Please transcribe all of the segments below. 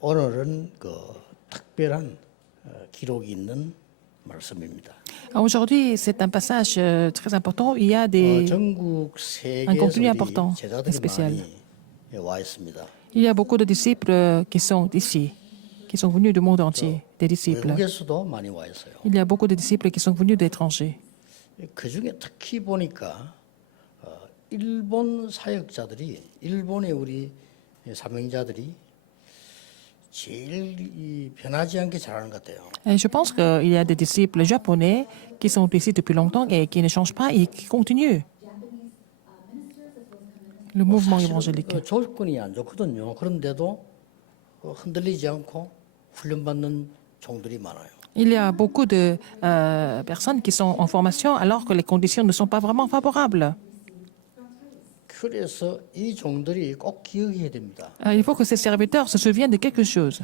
오늘은 그 특별한 기록이 있는 말씀입니다. Aujourd'hui, c'est un passage très important. Il y a 전국 un contenu 세계에서 important 우리 et 제자들이 spécial. 많이 와 있습니다. Il y a beaucoup de disciples qui sont ici, qui sont venus du monde entier, des disciples. 외국에서도 많이 와 있어요. Il y a beaucoup de disciples qui sont venus d'étrangers. 그 중에 특히 보니까 일본 사역자들이 일본의 우리 사명자들이 제일 변하지 않게 잘하는 것 같아요. Et je pense qu'il y a des disciples japonais qui sont ici depuis longtemps et qui ne changent pas et qui continuent le mouvement évangélique. 조건이 안 좋거든요. 그런데도 흔들리지 않고 훈련받는 종들이 많아요. Il y a beaucoup de personnes qui sont en formation alors que les conditions ne sont pas vraiment favorables. 그래서 이 종들이 꼭 기억해야 됩니다. Il faut que ces serviteurs se souviennent de quelque chose.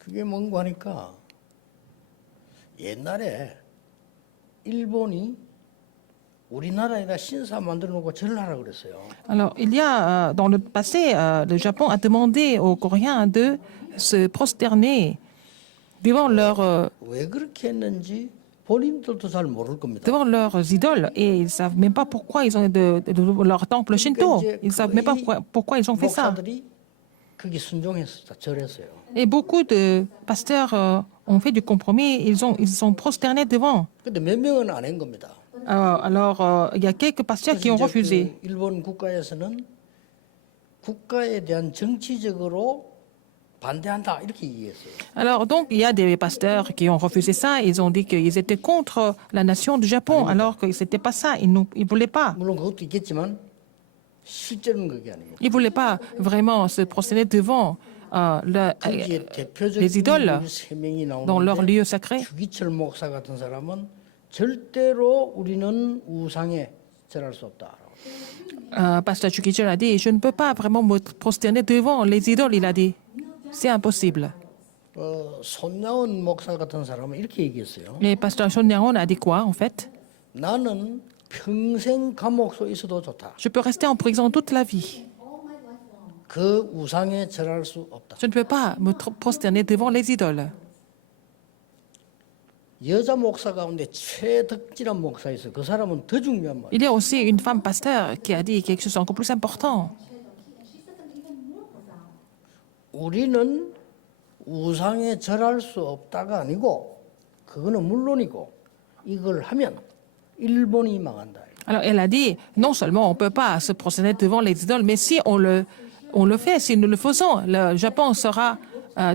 그게 뭔가 하니까 옛날에 일본이 우리나라에다 신사 만들어 놓고 절을 하라 그랬어요. Alors, il y a, dans le passé, le Japon a demandé aux Coréens de se prosterner devant 왜 그렇게 했는지 본인들도 잘 모를 겁니다. devant leurs idoles et ils ne savent même pas pourquoi ils ont de leur temple Shinto. Ils ne savent même pas pourquoi ils ont fait ça. 목사들이 그게 순종했었다, 절했어요. Et beaucoup de pasteurs ont fait du compromis, ils sont prosternés devant. 근데 몇 명은 안 한 겁니다. Alors, il y a quelques pasteurs qui ont refusé. 그 일본 국가에서는 국가에 대한 정치적으로 반대한다 이렇게 얘기했어요. Alors, donc, il y a des pasteurs qui ont refusé ça. Ils ont dit qu'ils étaient contre la nation du Japon, alors que ce n'était pas ça. Ils ne voulaient pas. 물론 그것도 있겠지만 실제로는 그게 아닙니다. Ils ne voulaient pas vraiment se prosterner devant 거기에 les idoles 대표적인 세 명이 dans leur 나오는데 lieu sacré. 주기철 목사 같은 사람은 절대로 우리는 우상에 절할 수 없다. Pasteur Chukichel a dit, je ne peux pas vraiment me prosterner devant les idoles, il a dit. C'est impossible. 손나온 목사 같은 사람은 이렇게 얘기했어요. Et Pasteur Chon Nyaon a dit quoi, en fait? 나는 평생 감옥 속 있어도 좋다. Je peux rester en prison toute la vie. 그 우상에 절할 수 없다. Je ne peux pas me prosterner devant les idoles. 여자 목사 가운데 최덕진한 목사 있어. 그 사람은 더 중요한 말. Il y a aussi une femme pasteur qui a dit quelque chose d'encore plus important. 우리는 우상에 절할 수 없다가 아니고 그거는 물론이고 이걸 하면 일본이 망한다. Alors elle a dit, non seulement on ne peut pas se prosterner devant les idoles, mais si on le fait, si nous le faisons, le Japon sera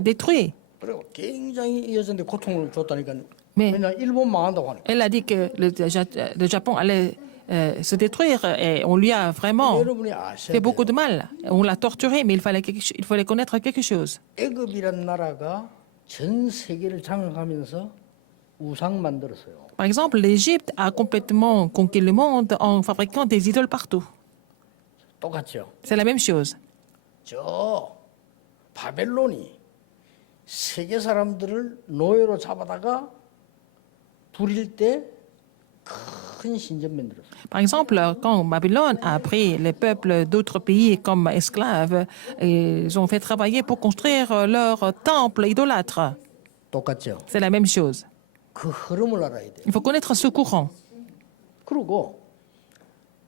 détruit. 그리고 굉장히 이 여자한테 고통을 줬다니까. 네. 왜냐 일본 망한다고 하니까. Elle a dit que le Japon allait se détruire et on lui a vraiment 여러분이 아셔야 fait beaucoup 돼요. de mal. On l'a torturé, mais il fallait connaître quelque chose. 애굽이란 나라가 전 세계를 장악하면서 우상 만들었어요. Par exemple, l'Égypte a complètement conquis le monde en fabriquant des idoles partout. 똑같죠. C'est la même chose. 저 바벨론이 세계 사람들을 노예로 잡아다가 부릴 때 큰 신전 만들었어요. Par exemple, quand Babylone a pris les peuples d'autres pays comme esclaves, ils ont fait travailler pour construire leur temple idolâtre. 똑같죠. C'est la même chose. 그 흐름을 알아야 돼요. Il faut connaître ce courant. 그리고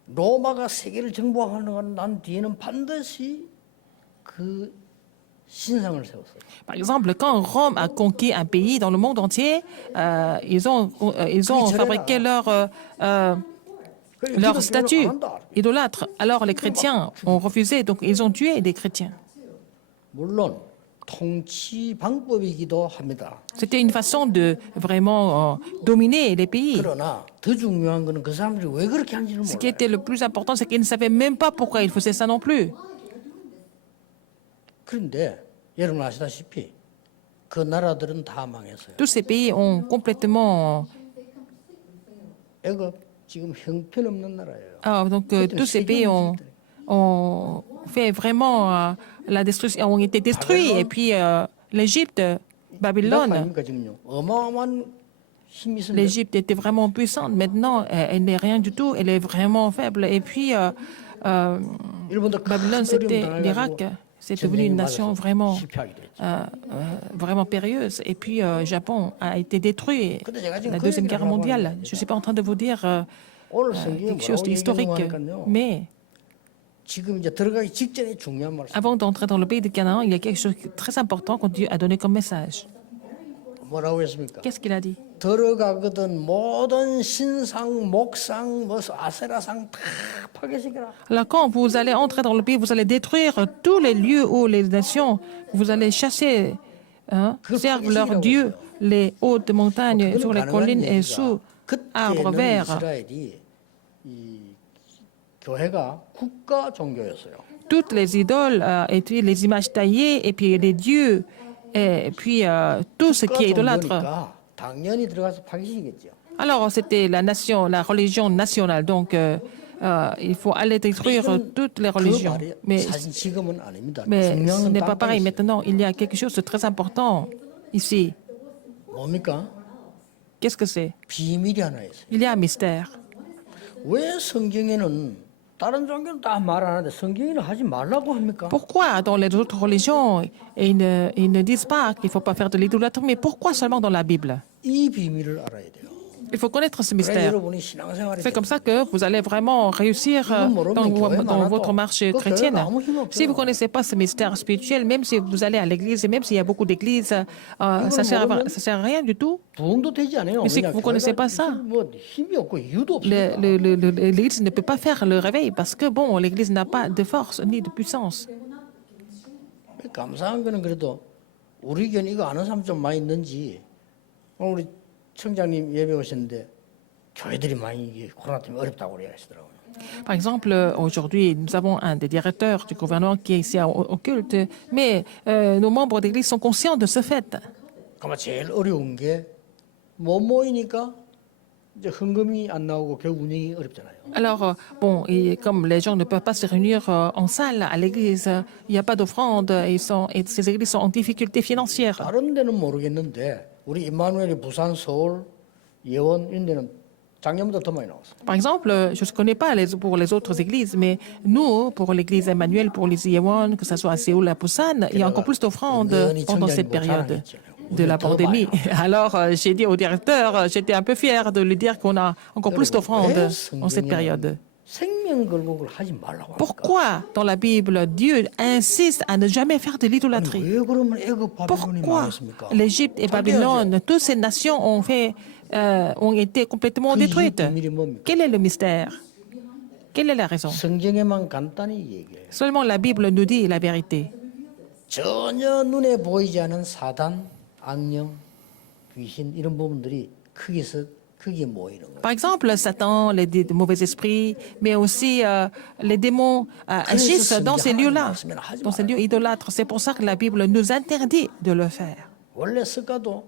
로마가 세계를 정복하는 난 뒤에는 반드시 그 신상을 세웠어요. Par exemple, quand Rome a conquis un pays dans le monde entier, ils ont fabriqué leur statue idolâtre. Alors les chrétiens ont refusé, donc ils ont tué des chrétiens. 물론 통치 방법이기도 합니다. C'était une façon de vraiment dominer les pays. 그러나 더 중요한 거는 그 사람들이 왜 그렇게 하는지를 Ce qui 몰라요. était le plus important, c'est qu'ils ne savaient même pas pourquoi ils faisaient ça non plus. 그런데 여러분 아시다시피 그 나라들은 다 망했어요. Tous ces pays ont complètement... 애굽 지금 형편없는 나라예요. donc tous ces pays ont fait vraiment la destruction, ont été détruits. Et puis l'Égypte, Babylone, 아닙니까 지금요? 어마어마한 힘이 있습니다. l'Égypte était vraiment puissante. Maintenant, elle n'est rien du tout. Elle est vraiment faible. Et puis 일본도 큰 Babylone, 어려움 c'était 당해가지고 l'Irak. c'est devenu une 전쟁에 nation 맞아서 vraiment, 실패하기도 했죠. vraiment périlleuse. Et puis, Japon a été détruit 근데 제가 지금 la 그 Deuxième 얘기를 Guerre 하려고 mondiale. 하는 게 Je ne suis pas en train de vous dire 오늘 성경에 quelque chose 뭐라고 d'historique, 얘기하냐면요. mais 지금 이제 들어가기 직전에 중요한 말씀. avant d'entrer dans le pays de Canaan, il y a quelque chose de très important que Dieu a donné comme message. 뭐라고 했습니까? Qu'est-ce qu'il a dit? 들어가거든 모든 신상, 목상, 뭐 아세라상 다 파괴시켜라. Alors, quand vous allez entrer dans le pays, vous allez détruire tous les lieux où les nations, vous allez chasser, servent leurs dieux, les hautes montagnes, sur les collines et sous arbres 그때는 verts. 이스라엘이 이 교회가 국가 종교였어요. Toutes les idoles, et puis les images taillées, et puis les dieux, et puis tout ce qui est idolâtre. 종교니까 당연히 들어가서 파괴시키겠죠. Alors, c'était la nation, la religion nationale, donc il faut aller détruire toutes les 그 religions. 말이 Mais 사실 지금은 아닙니다. Mais ce 분명은 n'est pas 땅땅 pareil. 있어요. Maintenant, il y a quelque chose de très important ici. 뭡니까? Qu'est-ce que c'est? 비밀이 하나 있어요. Il y a un mystère. 왜 성경에는 다른 종교는 다 말 안 하는데 성경에는 하지 말라고 합니까? Pourquoi dans les autres religions, ils ne disent pas qu'il ne faut pas faire de l'idolâtrie, mais pourquoi seulement dans la Bible? 이 비밀을 알아야 돼요. Il faut connaître ce 그래야 mystère. 여러분이 신앙생활이 C'est comme ça que vous allez vraiment réussir dans votre marche chrétienne. Si vous ne connaissez pas ce mystère spirituel, même si vous allez à l'église, et même s'il y a beaucoup d'églises, ça ne sert à rien du tout. 부흥도 되지 않아요. Mais c'est que 왜냐, vous connaissez pas 교회가 ça. 뭐 힘이 없고 이유도 없으니까. L'église ne peut pas faire le réveil parce que, bon, l'église n'a pas de force ni de puissance. 감사한 거는 그래도 우리 교회 이거 아는 사람 좀 많이 있는지 오늘 우리 청장님 예배 오셨는데 교회들이 많이 이게 코로나 때문에 어렵다고 그래하시더라고요. Par exemple, aujourd'hui, nous avons un des directeurs du gouvernement qui est ici au culte, mais nos membres d'église sont conscients de ce fait. 그러면 제일 어려운 게 못 모이니까 이제 헌금이 안 나오고 교회 운영이 어렵잖아요. Alors, bon, et comme les gens ne peuvent pas se réunir en salle à l'église, il n'y a pas d'offrande et ces églises sont en difficulté financière. 다른 데는 모르겠는데 우리 임마누엘이 부산, 서울, 예원 이런 데는 작년보다 더 많이 나왔어요. Par exemple, je ne connais pas pour les autres églises, mais nous, pour l'église Emmanuel, pour les Yewon, que ce soit à Séoul, à Busan, il y a encore plus d'offrandes pendant cette période de la pandémie. Alors, j'ai dit au directeur, j'étais un peu fier de lui dire qu'on a encore plus d'offrandes en cette période. 생명 걸곡을 하지 말라고 합니까? Pourquoi, dans la Bible, Dieu insiste à ne jamais faire de l'idolâtrie? 왜 그러면 애굽 바빌론이 Pourquoi 망했습니까? l'Égypte et Babylone, toutes ces nations ont été complètement détruites? Quel est le mystère? Quelle est la raison? 성경에만 간단히 얘기해요. Seulement la Bible nous dit la vérité. 전혀 눈에 보이지 않은 사단, 악령, 귀신 이런 부분들이 크게 모이는 거예요. Par exemple, Satan, les mauvais esprits, mais aussi les démons agissent dans ces lieux-là, dans ces lieux idolâtres. C'est pour ça que la Bible nous interdit de le faire. 원래 스가도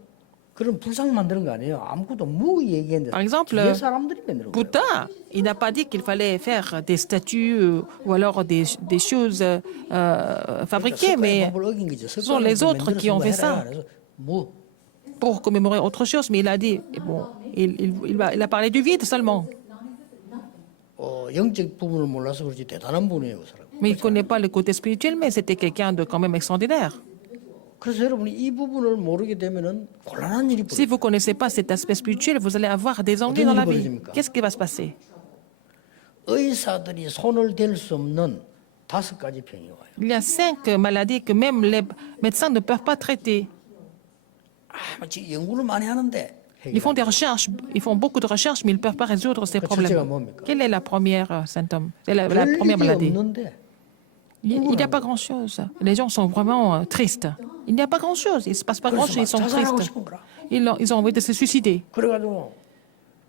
그런 불상 만드는 거 아니에요. 아무것도 무 얘기했는데 Par exemple, 뒤에 사람들이 만드는 거예요. Bouddha, il n'a pas dit qu'il fallait faire des statues ou alors des choses fabriquées, mais ce sont les autres qui ont fait ça pour commémorer autre chose. Mais il a dit, bon, il a parlé du vide seulement. 영적 부분을 몰라서 그렇지 대단한 분이에요, 그 사람. Mais il ne connaît pas le côté spirituel, mais c'était quelqu'un de quand même extraordinaire. 그래서 여러분이 이 부분을 모르게 되면은 곤란한 일이 Si 벌어져요. vous ne connaissez pas cet aspect spirituel, vous allez avoir des ennuis dans la vie. Qu'est-ce qui va se passer? 의사들이 손을 댈 수 없는 5가지 병이 와요. Il y a 5 maladies que même les médecins ne peuvent pas traiter. 지금 연구를 많이 하는데 Ils font des recherches, ils font beaucoup de recherches, mais ils ne peuvent pas résoudre ces problèmes. Quelle est la première symptôme? C'est la première 별일이 maladie. 없는데 Il n'y a pas grand-chose. Les gens sont vraiment tristes. Il n'y a pas grand-chose. Il ne se passe pas grand-chose. Ils sont 자살하고 tristes. 싶은 거라. Ils ont envie de se suicider. 그래가지고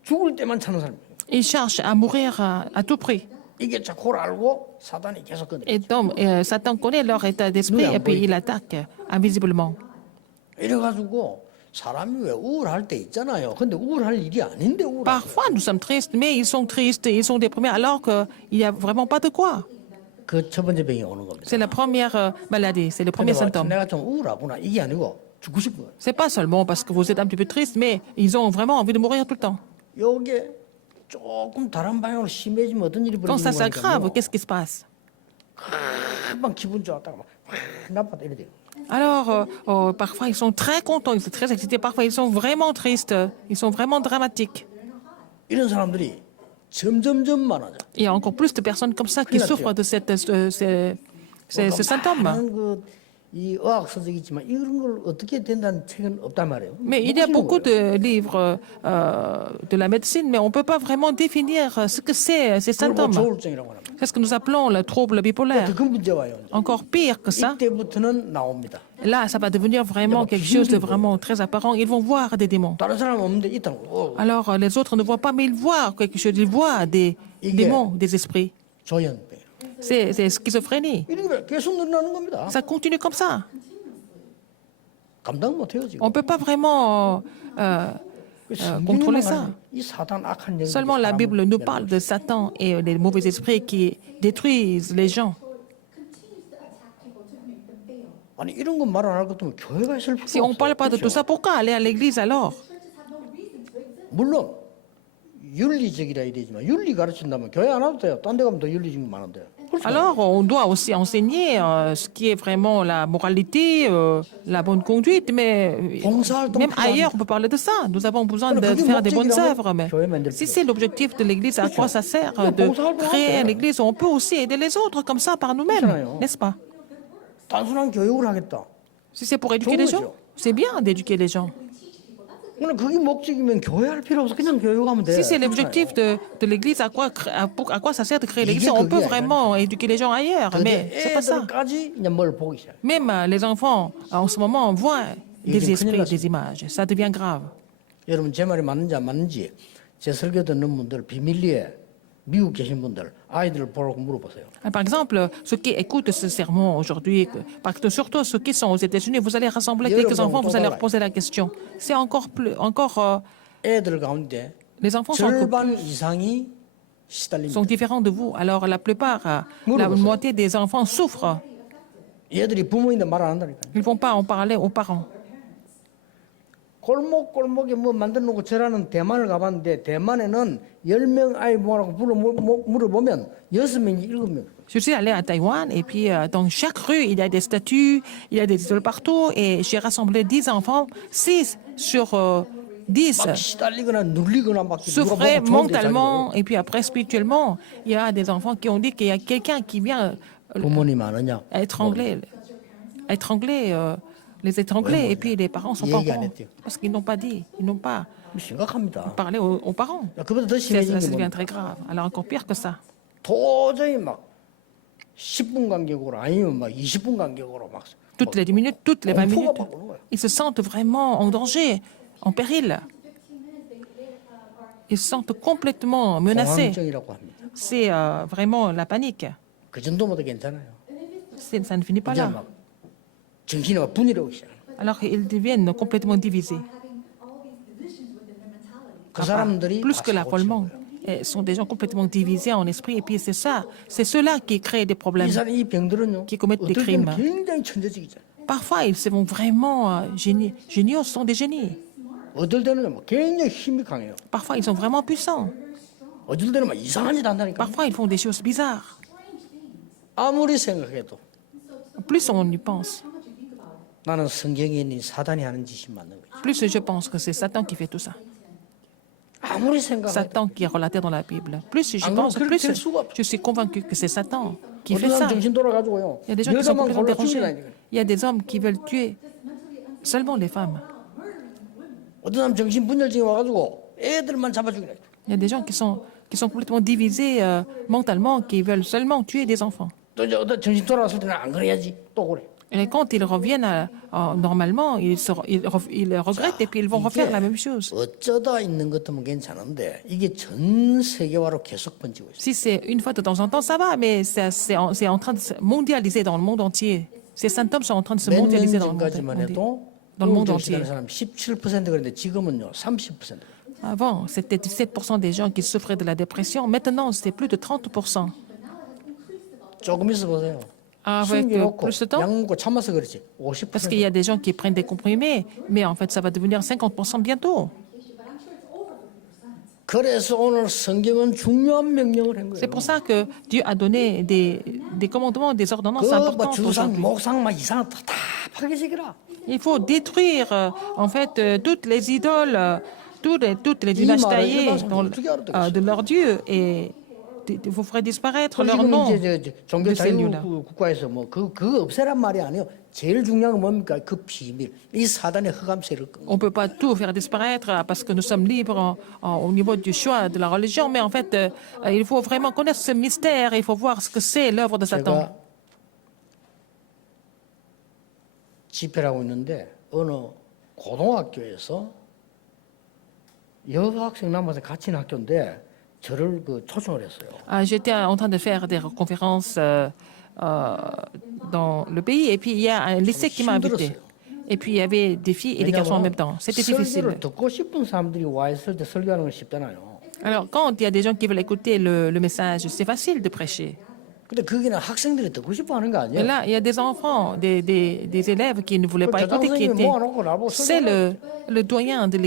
죽을 때만 찾는 사람이에요. Ils cherchent à mourir à tout prix. 이게 자꾸 알고 사단이 계속 건드려. Et donc, Satan connaît leur état d'esprit et puis il attaque invisiblement. 이래가지고 사람이 왜 우울할 때 있잖아요. 근데 우울할 일이 아닌데 우울해. Parfois, nous sommes tristes, mais ils sont tristes, ils sont déprimés, alors qu'il n'y a vraiment pas de quoi. 그 첫 번째 병이 오는 겁니다. C'est la première maladie, c'est le premier 근데 symptôme. 내가 좀 우울하구나 이게 아니고 죽고 싶은 거예요. C'est pas seulement parce que vous êtes un petit peu triste, mais ils ont vraiment envie de mourir tout le temps. 요게 조금 다른 방향으로 심해지면 어떤 일이 Quand ça 벌어지는 s'aggrave, 거니까요. qu'est-ce qui se passe? 금방 기분 좋았다가 막 나빴다 이래 돼요. Alors, parfois, ils sont très contents, ils sont très excités. Parfois, ils sont vraiment tristes. Ils sont vraiment dramatiques. 이런 사람들이 점점점 많아져. Il y a encore plus de personnes comme ça qui souffrent de ce symptôme. 많은 이 의학 서적이 있지만 이런 걸 어떻게 된다는 책은 없단 말이에요. Mais il y a beaucoup de livres de la médecine, mais on ne peut pas vraiment définir ce que c'est ces symptômes. 조울증이라고 합니다. C'est ce que nous appelons le trouble bipolaire. 더 큰 문제 와요. Encore pire que ça, 이때부터는 나옵니다. là, ça va devenir vraiment quelque chose de vraiment très apparent. Ils vont voir des démons. 다른 사람 없는데 있다고. Alors, les autres ne voient pas, mais ils voient quelque chose. Ils voient des démons, des esprits. 조현병. C'est schizophrénie. 이런 게 계속 늘어나는 겁니다. Ça continue comme ça. 감당 못 해요 지금. On ne peut pas vraiment contrôler ça. 이 사단 악한 영들이 Seulement la Bible nous parle de Satan et des mauvais esprits qui détruisent les gens. 아니 이런 거 말 안 할 것도 교회가 있을 필요 Si on ne parle pas de tout 없어요. ça, pourquoi aller à l'église alors? 물론 윤리적이라 해야 되지만 윤리 가르친다면 교회 안 와도 돼요. 딴 데 가면 더 윤리적인 거 많은데. Alors, on doit aussi enseigner ce qui est vraiment la moralité, la bonne conduite, mais même ailleurs, on peut parler de ça. Nous avons besoin de faire des bonnes œuvres. Mais si c'est l'objectif de l'Église, à quoi ça sert de créer l'Église? On peut aussi aider les autres comme ça par nous-mêmes, n'est-ce pas? 단순한 교육을 하겠다. Si c'est pour éduquer les gens, c'est bien d'éduquer les gens. 근데 그게 목적이면 교회 할 필요 없어. 그냥 교육하면 돼. Si c'est l'objectif de l'Église, à quoi ça sert de créer l'Église? On peut vraiment éduquer les gens ailleurs, mais c'est pas ça. 애들까지 이제 뭘 보기 시작. Même les enfants, en ce moment, voient des esprits, des images. Ça devient grave. 여러분 제 말이 맞는지 안 맞는지 제 설교 듣는 분들 비밀리에 미국 계신 분들 아이들을 보라고 물어보세요. Par exemple, ceux qui écoutent ce sermon aujourd'hui, surtout ceux qui sont aux États-Unis, vous allez rassembler quelques enfants, vous allez leur poser la question. C'est encore 애들 가운데 les enfants sont 절반 이상이 시달립니다. différents de vous. Alors la plupart, la moitié des enfants souffrent. 얘들이 부모인데 말 안 한다니까요. Ils ne vont pas en parler aux parents. 골목골목에 뭐 만들어 놓고 저라는 대만을 가봤는데 대만에는 10명 아이 뭐라고 물어보면 6명이 7명. Je suis allée à Taïwan et puis dans chaque rue, il y a des statues, il y a des idoles partout et j'ai rassemblé 10 enfants, 6 sur 10 막 시달리거나 눌리거나 막 souffraient mentalement et puis après spirituellement. Il y a des enfants qui ont dit qu'il y a quelqu'un qui vient 부모님 아느냐? les étrangler et puis les parents sont pas au courant parce qu'ils n'ont pas dit, ils n'ont pas 심각합니다. parlé aux parents. 그보다 더 Ça 심해진 게 devient 뭐냐? très grave. Alors encore pire que ça. 도저히 막 10분 간격으로 아니면 막 20분 간격으로 막 Toutes les 10 minutes, toutes les 20 minutes, 막 오는 거야. ils se sentent vraiment en danger, en péril. Ils se sentent complètement menacés. 공황증이라고 합니다. C'est vraiment la panique. 그 정도면 괜찮아요. Ça ne finit pas 이제 là. 막 정신이 막 분열이 오기 시작해요. Alors ils deviennent complètement divisés. 그 사람들이 Plus que 다 l'affolement, sont des gens complètement divisés en esprit. Et puis c'est ça, c'est ceux-là qui créent des problèmes. 이 사람 이 병들은요. qui commettent des 어떨 때는 crimes. 굉장히 천재적이잖아요. Parfois, ils se vont vraiment géniaux, ce sont des génies. 어떨 때는 뭐 굉장히 힘이 강해요. Parfois, ils sont vraiment puissants. 어떨 때는 막 이상한 짓 한다니까. Parfois, ils font des choses bizarres. 아무리 생각해도 Plus on y pense, 나는 성경에 있는 사단이 하는 짓이 맞는 거지. plus je pense que c'est Satan qui fait tout ça. 아무리 생각해도 Satan qui est relaté dans la Bible. Plus j'y Ah non, pense, 그렇게 plus 될 수가 없어. je suis convaincu que c'est Satan qui fait 어떤 ça. 사람 정신 돌아가지고요. Il y a des gens qui sont 여자만 complètement 골라 dérangés. 죽이라니까. Il y a des hommes qui veulent tuer seulement les femmes. 어떤 사람 정신 분열증이 와가지고 애들만 잡아 죽이라니까. Il y a des gens qui sont complètement divisés mentalement, qui veulent seulement tuer des enfants. 또 이제 어떤 정신 돌아왔을 때는 안 그래야지 또 그래. Et quand ils reviennent normalement, ils regrettent et puis ils vont refaire la même chose. 어쩌다 있는 것 같으면 괜찮은데 이게 전 세계화로 계속 번지고 있어요. Si c'est une fois de temps en temps, ça va, mais c'est en train de se mondialiser dans le monde entier. Ces symptômes sont en train de se 몇 년 mondialiser dans le 전까지만 monde, 해도 dans le monde 우울증 entier. 사람 17% 그랬는데 지금은요 30%. Avant, c'était 17% des gens qui souffraient de la dépression. Maintenant, c'est plus de 30%. 조금 있어 보세요. Avec 숨겨놓고 plus de temps, 약 먹고 참아서 그렇지. parce qu'il 50%. y a des gens qui prennent des comprimés, mais en fait, ça va devenir 50% bientôt. 그래서 오늘 성경은 중요한 명령을 한 C'est 거예요. pour ça que Dieu a donné des commandements, des ordonnances 그뭐 importantes 주상, aujourd'hui. 목상 막 이상한 다 파괴시키라. Il faut détruire, en fait, toutes les idoles, toutes les dynasties taillées de leurs dieux et vous ferez disparaître leur 지금 nom 이제 종교 de ces lieux-là. 자유 국가에서 뭐 그거 없애란 말이 아니에요. 제일 중요한 건 뭡니까? 그 비밀. 이 사단의 흑암세를 끄는. On ne peut pas tout faire disparaître parce que nous sommes libres au niveau du choix de la religion, mais en fait, il faut vraiment connaître ce mystère, il faut voir ce que c'est l'œuvre de Satan. 제가 집회를 하고 있는데 어느 고등학교에서 여학생 남아서 같이 있는 학교인데 저를 초청을 했어요. J'étais en train de faire des conférences dans le pays et puis il y a un lycée qui m'a invité. Et puis il y avait des filles et des garçons en même temps. C'était difficile. 설교를 듣고 싶은 사람들이 와 있을 때 설교하는 건 쉽잖아요. Alors quand il y a des gens qui veulent écouter le message, c'est facile de prêcher. 근데 거기는 학생들이 듣고 싶어 하는 거 Et 아니에요? là, il y a des enfants, des élèves qui ne voulaient pas écouter, qui 교장선생님이 étaient... 모아놓고 나보고 C'est le doyen de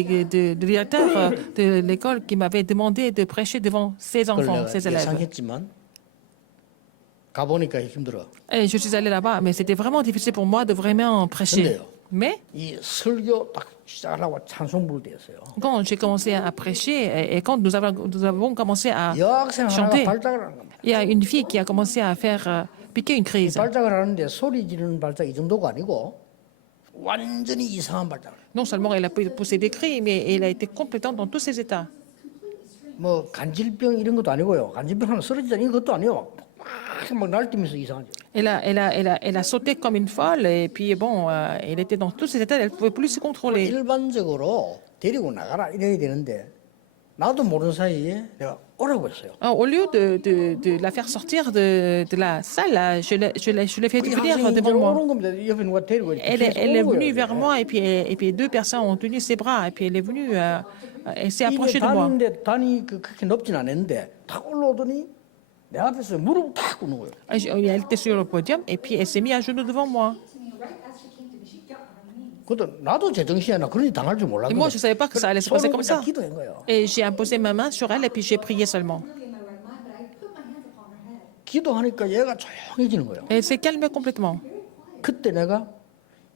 directeur de l'école qui m'avait demandé de prêcher devant ses 그걸 enfants, 내가 ses élèves. 예상했지만 가보니까 힘들어. Et je suis allée là-bas, mais c'était vraiment difficile pour moi de vraiment prêcher. 근데요. Mais 이 설교 딱 시작하려고 찬송 부를 때였어요. quand j'ai commencé à prêcher et quand nous avons commencé à 여학생 하나가 chanter, 발작을 하는 겁니다. il y a une fille qui a commencé à faire piquer une crise. 발작을 하는데 소리 지르는 발작 이 정도가 아니고 완전히 이상한 발작을. Non seulement elle a poussé des cris, mais elle a été complètement dans tous ses états. 뭐 간질병 이런 것도 아니고요. 간질병 하면 쓰러지자 이런 것도 아니에요. 막 날뛰면서 이상하죠. Elle a sauté comme une folle et puis bon, elle était dans tous ses états, elle ne pouvait plus se contrôler. 일반적으로 데리고 나가라 이래야 되는데 나도 모르는 사이에 내가 오라고 했어요. Au lieu de la faire sortir de la salle, là, je l'ai fait 이 venir 학생이 이제 devant moi. 오는 겁니다. 옆에 누가 데리고 Elle est venue vers moi et puis deux personnes ont tenu ses bras et puis elle est venue, elle s'est approchée 이게 de moi. 다니는데 단이 그렇게 높진 않았는데 탁 올라오더니 내 앞에서 무릎을 탁 꿇는 거예요. Elle était sur le podium et puis elle s'est mise à genoux devant moi. 그것도 나도 제정신이 나 그러니 당할 줄 몰랐거든. Et moi, je ne savais pas que ça allait se passer comme ça. 기도한 거예요. Et j'ai imposé ma main sur elle et puis j'ai prié seulement. 기도하니까 얘가 조용해지는 거예요. Et elle s'est calmée complètement. 그때 내가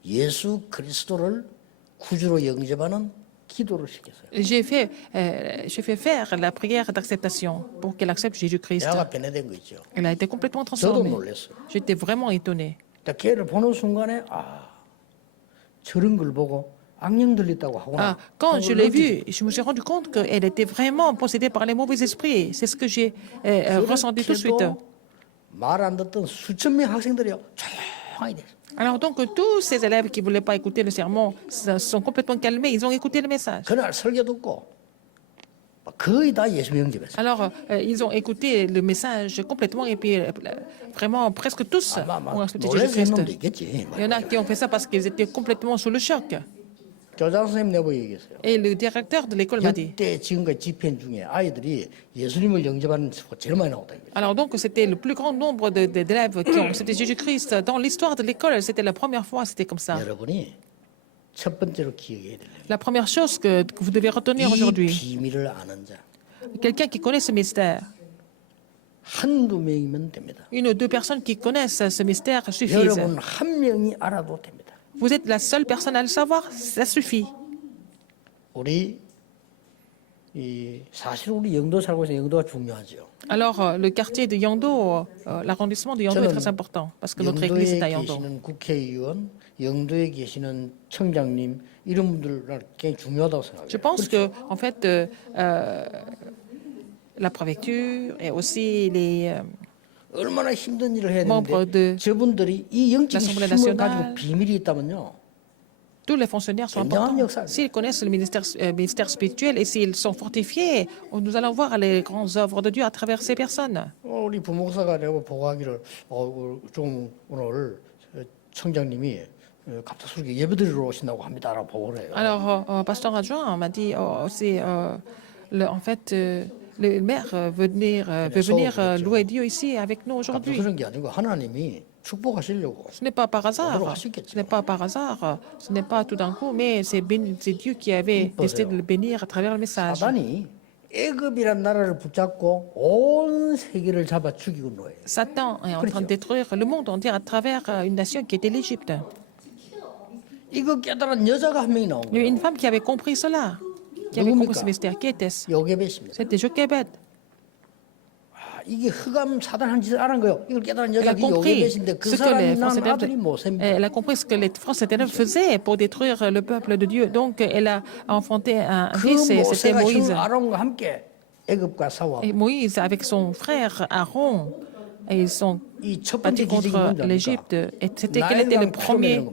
예수 그리스도를 구주로 영접하는 기도를 시켰어요. J'ai fait faire la prière d'acceptation pour qu'elle accepte Jésus-Christ. 내가 변화된 거 있죠. Elle a été complètement 저도 transformée. 놀랐어요. J'étais vraiment étonnée. 걔를 보는 순간에 저런 걸 보고 악령 들렸다고 하구나. Quand je l'ai vue, je me suis rendu compte qu'elle était vraiment possédée par les mauvais esprits. C'est ce que j'ai ressenti tout de suite. 말 안 듣던 수천 명 학생들이 조용하게 됐어요. Alors donc, tous ces élèves qui ne voulaient pas écouter le sermon se sont complètement calmés. Ils ont écouté le message. 그날 설교 듣고 거의 다 예수 영접했어요. Alors, ils ont écouté le message complètement et puis vraiment presque tous ont accepté 놀라서 Jésus-Christ. 했는데 있겠지. Il y en a qui ont fait ça parce qu'ils étaient complètement sous le choc. 교장 선생님 내보고 얘기했어요. Et le directeur de l'école m'a dit. 그때 지금까지 집회 중에 아이들이 예수님을 영접하는 수가 제일 많이 나왔다. Alors donc, c'était le plus grand nombre d'élèves qui ont accepté Jésus-Christ. Dans l'histoire de l'école, c'était la première fois, c'était comme ça. 여러분이 첫 번째로 기억해야 될 La première chose que vous devez retenir 이 aujourd'hui, 비밀을 아는 자 quelqu'un qui connaît ce mystère, 한두 명이면 됩니다. une ou deux personnes qui connaissent ce mystère suffisent. 여러분 한 명이 알아도 됩니다. Vous êtes la seule personne à le savoir, ça suffit. 우리 사실 우리 영도 살고 있는 영도가 중요하죠. Alors, le quartier de Yando, l'arrondissement de Yando est très important parce que notre église 영도에 est à Yando. 계시는 국회의원, 영도에 계시는 청장님 이런 분들 굉장히 중요하다고 생각해요. Je pense que, en fait, la préfecture et aussi les 얼마나 힘든 일을 해야 membres 되는데 de 저분들이 이 영적인 l'Assemblée 힘을 nationale, 가지고 비밀이 있다면요. tous les fonctionnaires sont 굉장한 importants. 역사입니다. S'ils connaissent le ministère spirituel et s'ils sont fortifiés, nous allons voir les grandes œuvres de Dieu à travers ces personnes. 우리 부목사가 내가 보고하기를 좀 오늘 청장님이 갑작스럽게 예배드리러 오신다고 합니다라고 보고를 해요. Alors, pasteur adjoint m'a dit, en fait, le maire veut venir louer Dieu ici avec nous aujourd'hui. 갑작스러운 게 아니고 하나님이 축복하시려고. Ce n'est pas par hasard. 오도록 하시겠죠. Ce n'est pas par hasard. Ce n'est pas tout d'un coup, mais c'est Dieu qui avait décidé de le bénir à travers le message. 사단이 애굽이란 나라를 붙잡고 온 세계를 잡아 죽이고 놓아요. Satan est en train de détruire le monde entier à travers une nation qui était l'Égypte. 이거 깨달은 여자가 한 명이 나온 Il y a eu 거예요. une femme qui avait compris cela, qui avait compris ce mystère. Qui était-ce? 요게벳입니다. C'était Jochebed. 이게 흑암 사단한 짓을 안 한 거예요. 이걸 깨달은 Elle a 여자가 compris 요게벳인데 그 ce que les 사람이 forces 낳은 아들이 ténèbres, 모세입니다. elle a compris ce que les forces ténèbres faisaient pour détruire le peuple de Dieu. Donc, elle a enfanté un 그 fils et c'était 모세가 Moïse. 형 아론과 함께 애굽과 싸워. Et Moïse, avec son frère Aaron, et ils sont 이 첫 번째 battus 기적이 contre 뭔지 l'Égypte. 압니까? Et c'était quel était le premier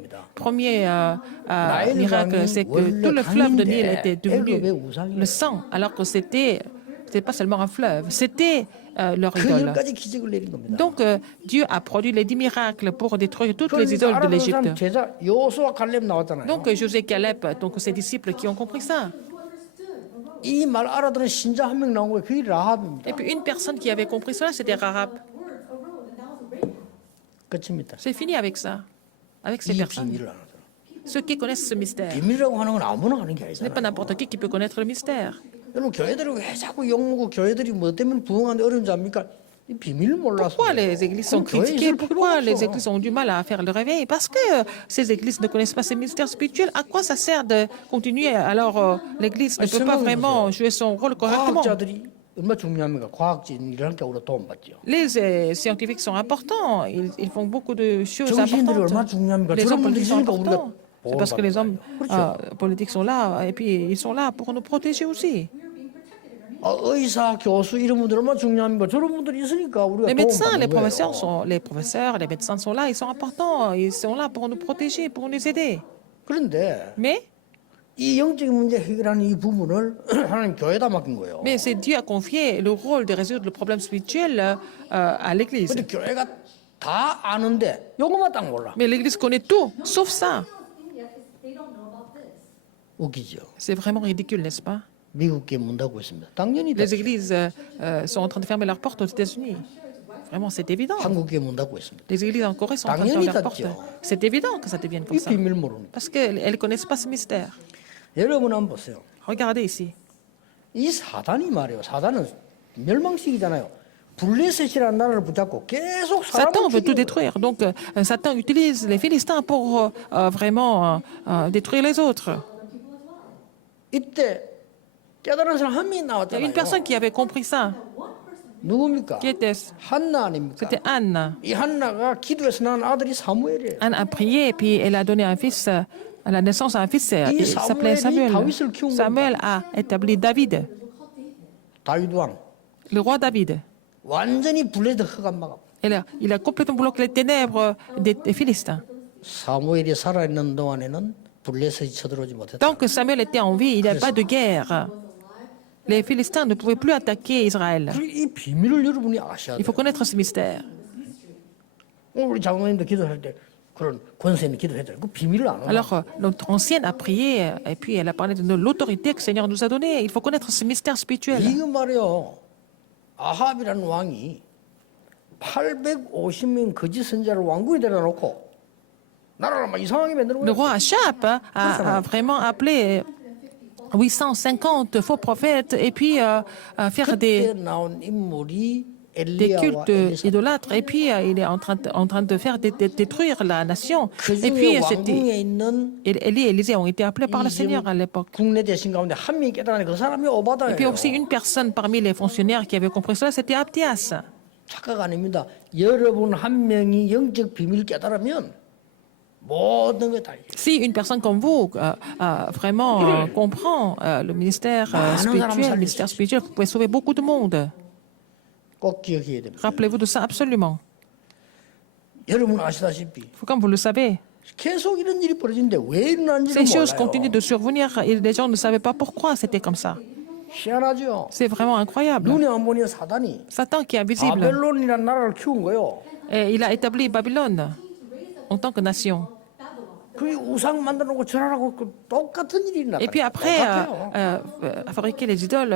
miracle? C'est que tout le fleuve de Nil était devenu le sang, alors que c'était pas seulement un fleuve, c'était leur 그 idole. 10가지 기적을 내린 겁니다. Donc, Dieu a produit les 10 miracles pour détruire toutes les 그러니까 idoles de 알아듣는 사람 l'Égypte. 제자 요수와 갈렙 나왔잖아요. Donc, José Caleb, donc ses disciples qui ont compris ça. 이 말 알아듣는 신자 한 명 나온 거예요. 그게 라합입니다. Et puis, une personne qui avait compris cela, c'était Rahab. 끝입니다. C'est fini avec ça, avec ces 이 personnes. 비밀을 알아들어. Ceux qui connaissent ce mystère. 비밀이라고 하는 건 아무나 하는 게 Ce n'est pas 아니잖아요. n'importe qui peut connaître le mystère. 여러분 교회들이 왜 자꾸 욕먹고 교회들이 뭐 때문에 부흥하는데 어려운지 압니까? 이 비밀을 몰라서. Pourquoi 그래요. les églises sont 그럼 교회 critiquées? 있을 필요가 Pourquoi les 없어. églises ont du mal à faire le réveil? Parce que ces églises ne connaissent pas ces mystères spirituels. À quoi ça sert de continuer? Alors, l'église ne peut pas vraiment jouer son rôle correctement. 과학자들이 얼마나 중요합니까? 과학진을 함께 우리가 도움받죠. Les scientifiques sont importants. Ils font beaucoup de choses 정신들이 얼마나 importantes. 중요합니까? Les 저런 hommes 분들이 politiques sont 있으니까 우리가 importants. C'est parce que les hommes 보호받는 politiques sont là, et puis ils sont là pour nous protéger aussi. 의사, 교수 이런 분들 얼마나 중요합니까? 저런 분들이 있으니까 우리가 Les médecins, les 도움받는 professeurs, 거예요. les médecins sont là, ils sont importants, ils sont là pour nous protéger, pour nous aider. 그런데 Mais 이 영적인 문제 해결하는 이 부분을 하나님 교회에다 맡긴 거예요. c'est Dieu a confié le rôle de résoudre le problème spirituel à l'Église. 근데 교회가 다 아는데 요거만 딱 몰라. Mais l'Église connaît tout, sauf ça. 웃기죠. C'est vraiment ridicule, n'est-ce pas? 미국에 문 닫고 있습니다. 당연히 다 Les églises sont en train de fermer leurs portes aux États-Unis. Vraiment, c'est évident. 한국에 문 닫고 있습니다. Les églises en Corée sont en train de fermer leurs portes. C'est évident que ça devienne comme 이 ça. 비밀 모르니까. Parce qu'elles ne connaissent pas ce mystère. 여러분 한번 보세요. Regardez ici. 이 사단이 말이에요. 사단은 멸망식이잖아요. 블레셋이라는 나라를 붙잡고 계속 Satan 사람을 veut tout 죽이는 거예요. détruire. Donc, Satan utilise les Philistins pour vraiment détruire les autres. 이때 깨달은 사람 한 명이 Il y a 나왔잖아요. une personne qui avait compris ça. 누굽니까? Qui était-ce? 한나 아닙니까? C'était Anne. 이 한나가 기도해서 낳은 아들이 사무엘이에요. Anne a prié et puis elle a donné un fils, à la naissance à un fils. Il s'appelait Samuel. Samuel a établi David, 다윗 왕. le roi David. 완전히 블레셋 흑암 막아. Il a complètement bloqué les ténèbres des Philistins. 사무엘이 살아있는 동안에는 블레셋이 쳐들어오지 못했다. Tant que Samuel était en vie, il n'y avait pas de guerre. Les Philistins ne pouvaient plus attaquer Israël. 이 비밀을 여러분이 아셔야 Il 돼요. faut connaître ce mystère. 우리 장로님도 기도할 때 그런 권세는 기도했잖아요. 그 비밀을 안 알아. Alors, notre ancienne a prié et puis elle a parlé de l'autorité que le Seigneur nous a donnée. Il faut connaître ce mystère spirituel. 이거 말이요. 아합이라는 왕이 850명 거짓 선자를 왕국에 데려놓고 나라를 막 이상하게 만들어 Le 버렸어요. roi Achab a vraiment appelé 850 faux prophètes et puis faire 그때 나온 인물이 des 엘리야와 cultes 엘리사. idolâtres. Et puis il est en train de faire détruire la nation. 그 Et puis 중에 왕궁에 있는 Élie et Élisée ont été appelés par le 이 Seigneur à l'époque. 국내 대신 가운데 한 명이 깨달으니 그 사람이 Et puis 오바다예요. aussi une personne parmi les fonctionnaires qui avait compris cela, c'était Abdias. 착각 아닙니다. 여러분 한 명이 영적 비밀 깨달으면 모든 게 다 이겨요. Si une personne comme vous vraiment comprend le ministère spirituel, le ministère spirituel, vous pouvez sauver beaucoup de monde. 꼭 기억해야 됩니다. Rappelez-vous de ça absolument. 여러분 아시다시피 Comme vous le savez, 계속 이런 일이 벌어지는데 왜 일어나는지 ces choses 몰라요. continuent de survenir et les gens ne savaient pas pourquoi c'était comme ça. 희한하죠. C'est vraiment incroyable. 눈에 안 보니 사단이 Satan qui est invisible, 바벨론이라는 나라를 키운 거예요. et il a établi Babylone en tant que nation. 그 우상 만들어 놓고 절하라고 그 똑같은 일이 일어났다. Et puis après, fabriquer les idoles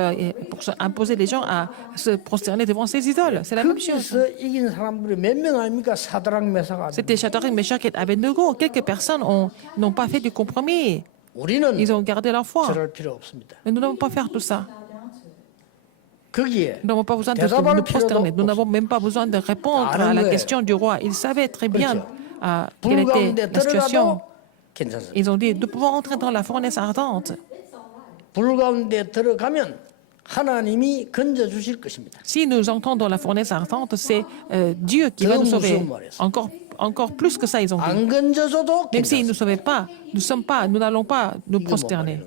pour imposer les gens à se prosterner devant ces idoles. C'est la même chose. 거기서 이긴 사람들이 몇 명 아닙니까? 사드락 메사가. C'était Shadrach, Meshach et Abednego. Quelques personnes n'ont pas fait du compromis. 우리는 Ils ont gardé leur foi. 절할 필요 없습니다. Mais nous ne devons pas faire tout ça. 거기에 Nous n'avons pas besoin de 대답할 nous 필요도 prosterner. Nous 없어. n'avons même pas besoin de répondre à la question du roi. Ils savaient très bien quelle 불 가운데 était la situation. 들어가도 괜찮습니다. Ils ont dit, nous pouvons entrer dans la fournaise ardente. 불 가운데 들어가면 하나님이 건져 주실 것입니다. Si nous entrons dans la fournaise ardente, c'est Dieu qui va nous sauver. Encore plus que ça, ils ont dit. 안 건져줘도 Même s'ils ne 괜찮습니다. nous sauvaient pas, nous n'allons pas nous prosterner.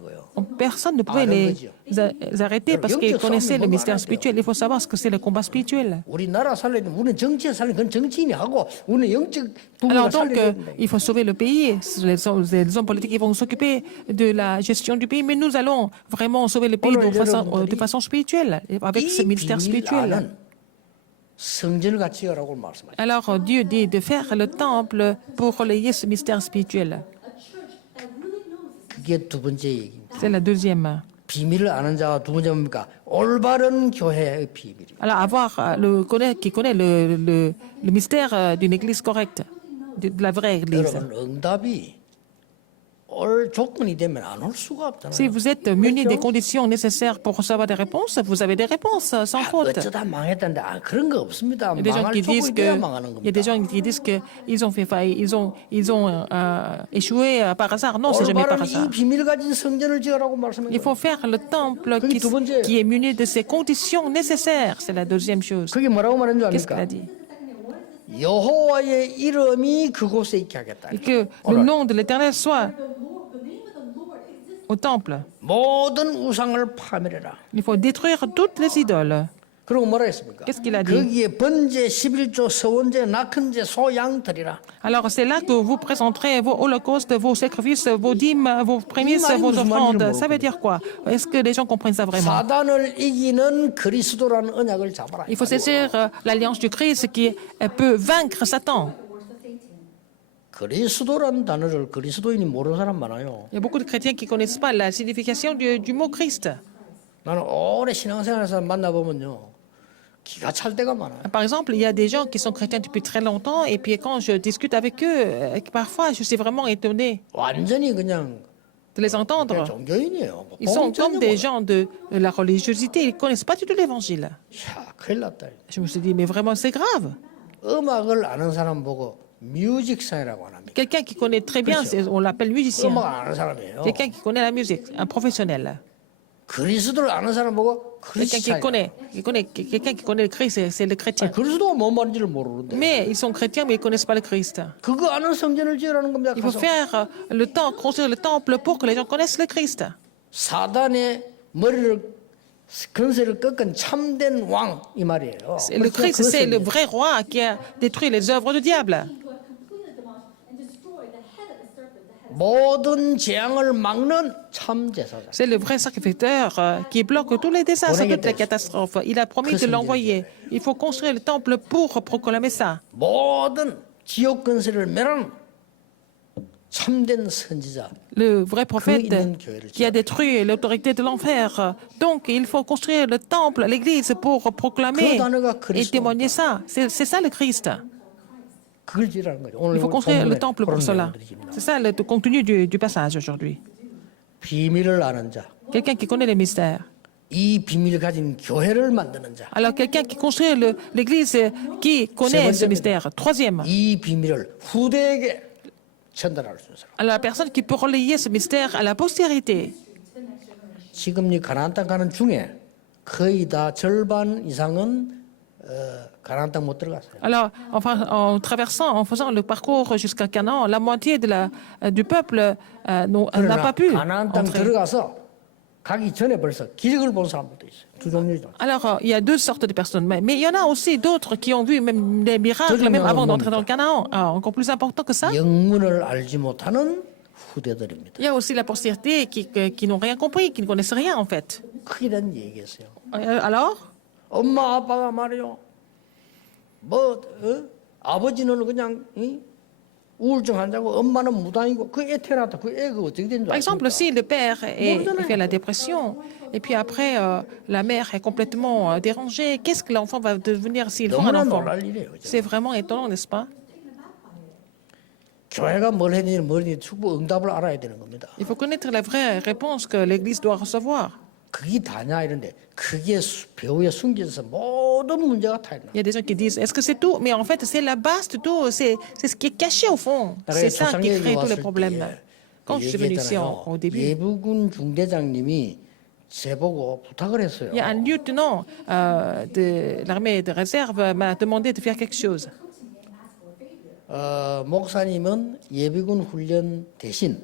Personne ne pouvait les arrêter parce qu'ils connaissaient le mystère spirituel. Il faut savoir ce que c'est le combat spirituel. 우리나라 살려면 우리는 정치에 살려면 그건 정치인이 하고 우리는 영적 부분을 Alors donc, 살려야 된다. il faut sauver le pays. Les hommes politiques qui vont s'occuper de la gestion du pays, mais nous allons vraiment sauver le pays de façon spirituelle, avec ce 이 ministère 비밀 spirituel. 안은 성전을 같이 하라고 말씀하셨어요. Alors Dieu dit de faire le temple pour relayer ce mystère spirituel. 이게 두 번째 얘기입니다. C'est la deuxième. 비밀을 아는 자가 두 번째 뭡니까? 올바른 교회의 비밀이. Alors avoir qui connaît le mystère d'une église correcte, de la vraie église. 여러분 응답이 올 조건이 되면 안 올 수가 없잖아요. Si vous êtes muni des conditions nécessaires pour recevoir des réponses, vous avez des réponses sans faute. 어쩌다 망했다는데 그런 거 없습니다. Il y a des gens 망할 qui disent 조건이 돼야 que 망하는 il y a des 겁니다. gens qui disent que ils ont fait faille, ils ont échoué par hasard. Non, c'est jamais par 올바른 hasard. 이 비밀 가진 성전을 지으라고 말씀한 Il 거예요. faut faire le temple 그게 두 번째예요. qui est muni de ces conditions nécessaires. C'est la deuxième chose. 그게 뭐라고 말하는 줄 Qu'est-ce qu'il a 압니까? dit? 여호와의 이름이 그곳에 있게 하겠다. Et que le nom de l'Éternel soit au temple. 모든 우상을 파멸해라. Il faut détruire toutes les idoles. 그리고 뭐라 했습니까? Qu'est-ce qu'il a dit? 거기에 번제, 11조, 서원제, 낙헌제, 소양 드리라. Alors c'est là que vous présenterez vos holocaustes, vos sacrifices, vos dîmes, vos prémices, vos offrandes. Ça veut dire quoi? Est-ce que les gens comprennent ça vraiment? 사단을 이기는 그리스도라는 언약을 잡아라. Il faut saisir l'alliance du Christ qui peut vaincre Satan. 그리스도라는 단어를 그리스도인이 모르는 사람 많아요. Il y a beaucoup de chrétiens qui ne connaissent pas la signification du mot Christ. 나는 오래 신앙생활에서 만나보면요. 기가 찰 때가 많아요. Par exemple, il y a des gens qui sont chrétiens depuis très longtemps et puis quand je discute avec eux, parfois je suis vraiment étonné 완전히 그냥 de les entendre. 종교인이에요. Ils sont comme des gens de la religiosité, ils ne connaissent pas du tout l'évangile. 야, 큰일 났다. Je me suis dit, mais vraiment c'est grave. 음악을 아는 사람 보고 뮤직상이라고 안 합니다. Quelqu'un qui connaît très bien, on l'appelle musicien. 음악 아는 사람이에요. Quelqu'un qui connaît la musique, un professionnel. 그리스도를 아는 사람 보고 Quelqu'un qui connaît le Christ, c'est le chrétien. 그리스도가 뭔 말인지를 모르는데 Mais ils sont chrétiens, mais ils ne connaissent pas le Christ. 그거 아는 성전을 지으라는 겁니다. Il faut 가서. faire construire le temple pour que les gens connaissent le Christ. 사단의 머리를 근세를 꺾은 참된 왕 이 말이에요. Le Christ, c'est le vrai roi qui a détruit les œuvres du diable. 모든 재앙을 막는 참 제사장. C'est le vrai sacrificateur qui bloque tous les désastres, toutes les catastrophes. Il a promis de l'envoyer. Il faut construire le temple pour proclamer ça. 모든 지옥 근세를 멸하는 참된 선지자. Le vrai prophète qui a détruit l'autorité de l'enfer. Donc, il faut construire le temple, l'église, pour proclamer et témoigner ça. C'est ça le Christ. 그걸 지으라는 거죠. 오늘 Il faut construire le 본문에 temple pour 그런 cela. 내용들입니다. C'est ça le contenu du passage aujourd'hui. 비밀을 아는 자, Quelqu'un qui connaît les mystères. 이 비밀을 가진 교회를 만드는 자, Alors, quelqu'un qui construit l'église qui connaît ce mystère. Troisième, 이 비밀을 후대에게 전달할 수 있는 사람. alors la personne qui peut relayer ce mystère à la postérité. 지금 이 가나안 땅 가는 중에 거의 다 절반 이상은 가나안 땅 못 들어갔어요. Alors, enfin, en faisant le parcours jusqu'à Canaan, la moitié du peuple n'a pas pu 가나안 땅 entrer. 들어가서 가기 전에 벌써 기적을 본 사람들도 있어요. 두 종류죠. Alors, il y a deux sortes de personnes, mais il y en a aussi d'autres qui ont vu même des miracles, même avant d'entrer dans le Canaan. Encore plus important que ça, 영문을 알지 못하는 후대들입니다. il y a aussi la postérité qui n'ont rien compris, qui ne connaissent rien en fait. 크게 된 얘기했어요. Alors, 엄마 아빠가 말이요. 아버지는 그냥 우울증 환자고 엄마는 무당이고 그 애 태어났다. 그 애가 어떻게 된 줄 par exemple, 아십니까? si le père fait la dépression, et puis après la mère est complètement dérangée, qu'est-ce que l'enfant va devenir s'il faut un 너무나 enfant? 놀랄 일이에요. 그죠? C'est vraiment étonnant, n'est-ce pas? 교회가 뭘 했는지 뭐니 축복 응답을 알아야 되는 겁니다. Il faut connaître la vraie réponse que l'Église doit recevoir. 그게 다냐 이런데 그게 배후에 숨겨져서 모든 문제가 다 있나. Il y a des gens qui disent, est-ce que c'est tout? Mais en fait, c'est la base de tout. C'est ce qui est caché au fond. C'est ça qui crée tous les problèmes. Quand je suis venu ici au début, 예비군 중대장님이 제보고 부탁을 했어요. il y a un lieutenant de l'armée de réserve m'a demandé de faire quelque chose. 목사님은 예비군 훈련 대신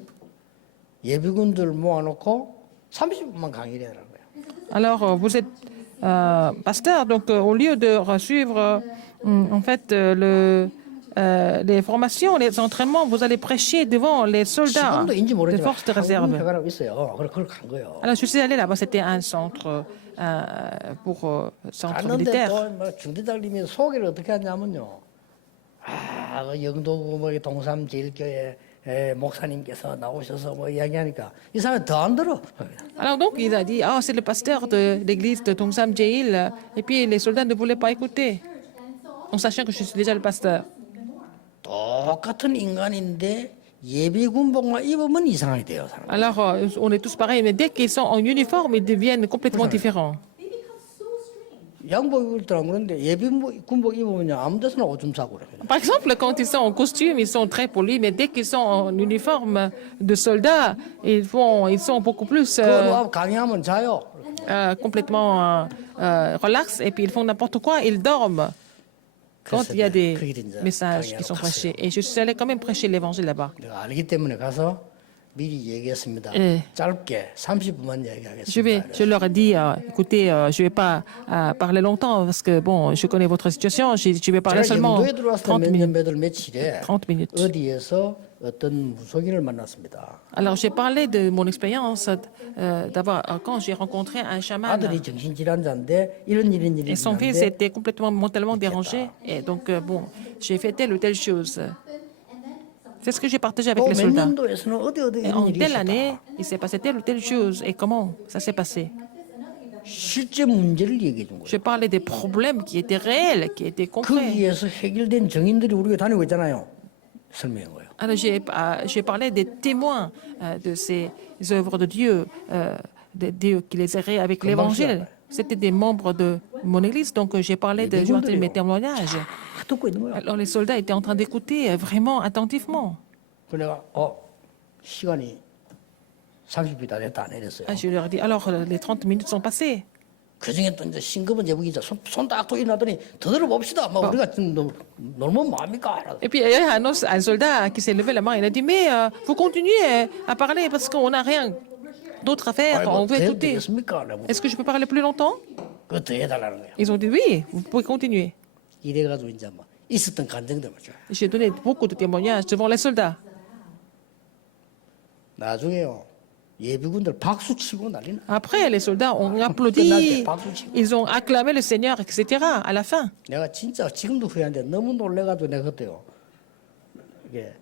예비군들 모아놓고 30분만 강의를 하라고요. Alors, vous êtes pasteur, donc au lieu de suivre en fait les formations, les entraînements, vous allez prêcher devant les soldats 지금도 인지 des 모르지만 forces de réserve. 한국회가라고 있어요. 그래 그걸 간 거예요. Alors, je suis allé là-bas, c'était un centre pour centre 갔는데 militaire. 또뭐 중대장님이 소개를 어떻게 하냐면요. 그 영도구 뭐 동삼 제일교회 목사님께서 나오셔서 뭐 이야기하니까 이 사람이 더 안 들어. Alors donc, il a dit, ah, c'est le pasteur de l'église de Tongsam Jail. Et puis, les soldats ne voulaient pas écouter, en sachant que je suis déjà le pasteur. 똑같은 인간인데 예비군복만 입으면 이상하게 돼요. 사람. Alors, on est tous pareils, mais dès qu'ils sont en uniforme, ils deviennent complètement différents. 양복 입을 때는 그런데 예비군복 입으면 아무 데서나 오줌 싸고 그래요. Par exemple, quand ils sont en costume, ils sont très polis, mais dès qu'ils sont en uniforme de soldats, ils sont beaucoup plus 그 강의하면 자요. complètement relax, et puis ils font n'importe quoi, ils dorment quand il y a des messages qui sont prêchés. Et je suis allé quand même prêcher l'évangile là-bas. 내가 알기 때문에 가서 미리 얘기했습니다. 예. 짧게 30분만 얘기하겠습니다. Je leur ai dit, écoutez, je ne vais pas parler longtemps parce que, bon, je connais votre situation, je vais parler 제가 seulement 영도에 들어왔을 30 때 minutes. 몇년 며칠에 30 minutes. 어디에서 어떤 무속인을 만났습니다. Alors, j'ai parlé de mon expérience d'avoir, quand j'ai rencontré un chaman. 아들이 정신질환자인데 이런 일이 Et son fils 있는데 était complètement mentalement dérangé. Et donc, bon, j'ai fait telle ou telle chose. C'est ce que j'ai partagé avec les 몇 soldats. 년도에서는 어디 Et 이런 en 일이 telle année, 있었다. il s'est passé telle ou telle chose. Et comment ça s'est passé? 실제 문제를 얘기해 준 거예요. Je parlais des problèmes qui étaient réels, qui étaient concrets. 거기에서 해결된 증인들이 우리가 다니고 있잖아요. 설명한 거예요. Alors, j'ai parlé des témoins de ces œuvres de Dieu, de Dieu qui les errait avec l'Évangile. C'était des membres de mon église, donc j'ai parlé de mes témoignages. 다 듣고 있는 거예요. Alors, les soldats étaient en train d'écouter vraiment attentivement. 그래서 내가 시간이 30분이 다 됐다 안 이랬어요. Je leur ai dit, alors, les 30 minutes sont passées. 그중에 또 이제 싱겁은 제목이죠. 손딱 돌려놨더니 더 들어봅시다. 막 우리가 지금 놀면 뭐합니까? Et puis, il y a un soldat qui s'est levé la main. Il a dit, mais vous continuez à parler parce qu'on n'a rien d'autre à faire. On veut écouter. 되겠습니까? Est-ce que je peux parler plus longtemps? 그거 더 해달라는 거예요. Ils ont dit, oui, vous pouvez continuer. 이래가지고 이제 막 있었던 간증들 말이죠. J'ai donné beaucoup de témoignages devant les soldats. 나중에요. 예비군들 박수 치고 난리나. Après, les soldats ont applaudi, ils ont acclamé le Seigneur, etc. À la fin. 내가 진짜 지금도 후회하는데 너무 놀래가지고 내가 그때요. 이게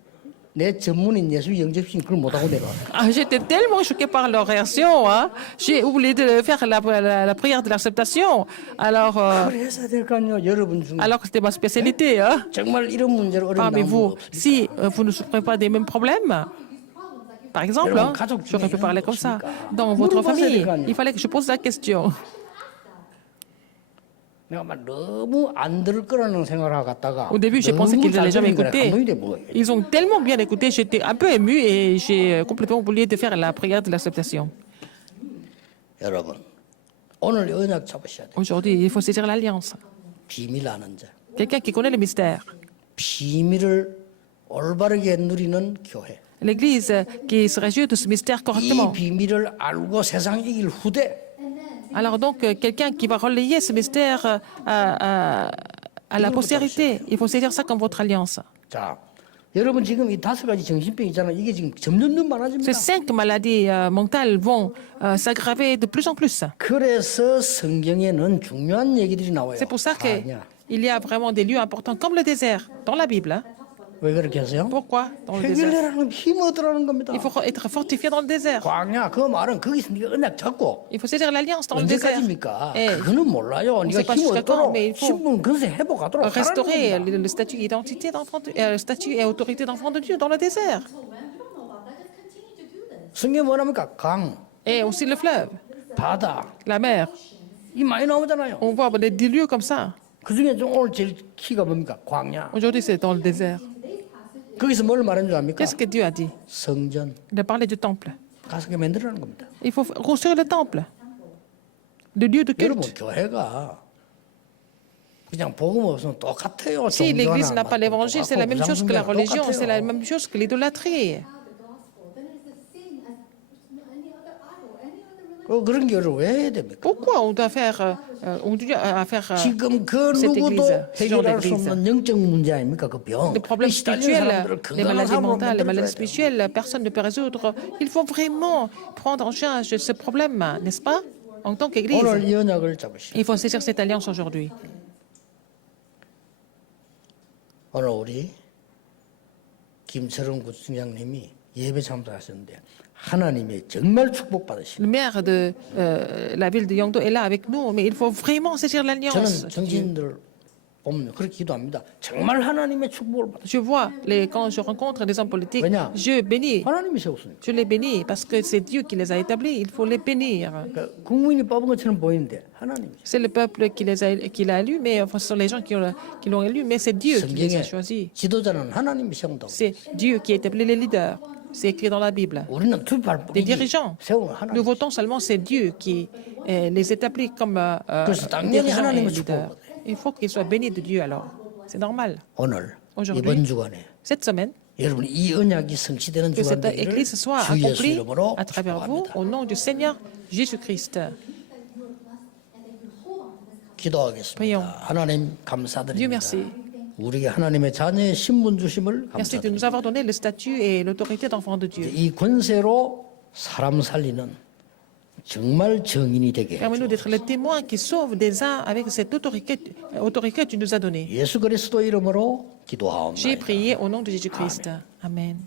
내 전문인 예술 영접신 그걸 못하고 내가. Ah, j'étais tellement choquée par leur réaction. Hein. J'ai oublié de faire la prière de l'acceptation. Alors, 그래서 될 거 아니에요. 여러분 중에 alors que c'était ma spécialité. Hein. 정말 이런 문제로 어려운 Parmi 나온 분 vous, 없습니까? si vous ne souffrez pas des mêmes problèmes, par exemple, hein, j'aurais pu parler comme ça. Dans votre famille, il fallait que je pose la question. 내가 막 너무 안 들을 거라는 생각을 하고 갔다가 Au début, j'ai pensé 너무 qu'ils 잘 n'allaient jamais 들으니까 écouter. 감동이 돼 뭐예요. Ils ont tellement bien écouté, j'étais un peu émue et j'ai complètement oublié de faire la prière de l'acceptation. 여러분 오늘 이 언약 잡으셔야 돼요. Aujourd'hui, il faut saisir l'alliance. 비밀 아는 자. Quelqu'un qui connaît le mystère. 비밀을 올바르게 누리는 교회. L'Église qui se réjouit de ce mystère 이 correctement. 비밀을 알고 세상 이길 후대 Alors donc, quelqu'un qui va relayer ce mystère à la postérité, il faut saisir ça comme votre alliance. 자, 여러분 지금 이 5가지 정신병 있잖아요. 이게 지금 점점 많아집니다. Ces 5 maladies mentales vont s'aggraver de plus en plus. 그래서 성경에는 중요한 얘기들이 나와요. C'est pour ça 아니야. qu'il y a vraiment des lieux importants comme le désert dans la Bible. Hein. 왜 그렇게 하세요? Pourquoi dans le désert? 해결되라는 힘 얻으라는 겁니다. Il faut être fortifié dans le désert. 광야 그 말은 거기서 네가 언약 잡고 Il faut saisir l'alliance dans le désert. 언제까지입니까? 예. 그거는 몰라요. 네가 sait pas 힘 jusqu'à quand, 얻도록 mais il faut 신분 건세 회복하도록 하라는 Restaurer 겁니다. le statut d'identité d'enfant, le statut et autorité d'enfant de Dieu dans le désert. 성경 뭐랍니까? 강, Et aussi le fleuve. 바다 La mer, 이 많이 나오잖아요. on voit des lieux comme ça. 그 중에 좀 오늘 제일 키가 뭡니까? 광야. Aujourd'hui, c'est dans le désert. 거기서 뭘 말하는 줄 압니까? Qu'est-ce que Dieu a dit? 성전 Il a parlé du temple. 가서 만들라는 겁니다. Il faut construire le temple, le lieu de 여러분 culte. 교회가 그냥 복음 없으면 똑같아요. Si 종교 l'Église 하나 n'a pas l'évangile, c'est la même chose que la religion, c'est la 똑같아요. même chose que l'idolâtrie. 그런 교회를 왜 해야 됩니까? Pourquoi on doit faire, on doit faire 지금 그 cette 누구도 église, ce genre 해결할 수 d'église? 없는 영적 문제 아닙니까? 그 병. Les problèmes 시달리는 spirituels, 사람들을 les 건강한 maladies 사람으로 mentales, les maladies 만들어줘야 돼요. spirituelles, personne ne peut résoudre. Il faut vraiment prendre en charge ce problème, n'est-ce pas? En tant qu'Église, 오늘 이 언약을 잡으시오. il faut saisir cette alliance aujourd'hui. 오늘 우리 김철원 구청장님이 예배 참석하셨는데 하나님의 정말 축복받으시오. Le maire de la ville de Yangdo est là avec nous, mais il faut vraiment saisir l'alliance. 저는 정치인들 보면 그렇게 기도합니다. 정말 하나님의 축복을 받으시오. Je vois, quand je rencontre des hommes politiques, 왜냐? je bénis. 하나님이 세웠으니까. Je les bénis parce que c'est Dieu qui les a établis. Il faut les bénir. 그러니까 국민이 뽑은 것처럼 보이는데 하나님이. C'est le peuple qui l'a élu, mais enfin, ce sont les gens qui l'ont élu, mais c'est Dieu qui les a 성경에 choisis. 지도자는 하나님이 세운다고. C'est Dieu qui établit les leaders. C'est écrit dans la Bible. 우리는 투표할 Des 뿐이지 dirigeants. 세우는 Nous 하나님. votons seulement, c'est Dieu qui les établit comme 그래서 당연히 dirigeants et 하나님의 leaders. 축복을 Il faut qu'ils soient bénis de Dieu alors. C'est normal. 오늘 Aujourd'hui, 이번 주간에 Cette semaine, 여러분 이 언약이 성취되는 que 주간 cette 되기를 Église soit 주 예수 accomplie 이름으로 à travers vous, 축복합니다. au nom du Seigneur Jésus-Christ. 기도하겠습니다. Prions. 하나님 Dieu 감사드립니다. merci. 우리에게 하나님의 자녀의 신분 주심을 Merci de nous 감사드립니다. avoir donné le statut et l'autorité d'enfant de Dieu. 이 권세로 사람 살리는 정말 정인이 되게 Permets-nous 해줘. d'être le témoin qui sauve des uns avec cette autorité que tu nous as donnée. 예수 그리스도 이름으로 기도하옵나이다. J'ai prié au nom de Jésus-Christ. Amen.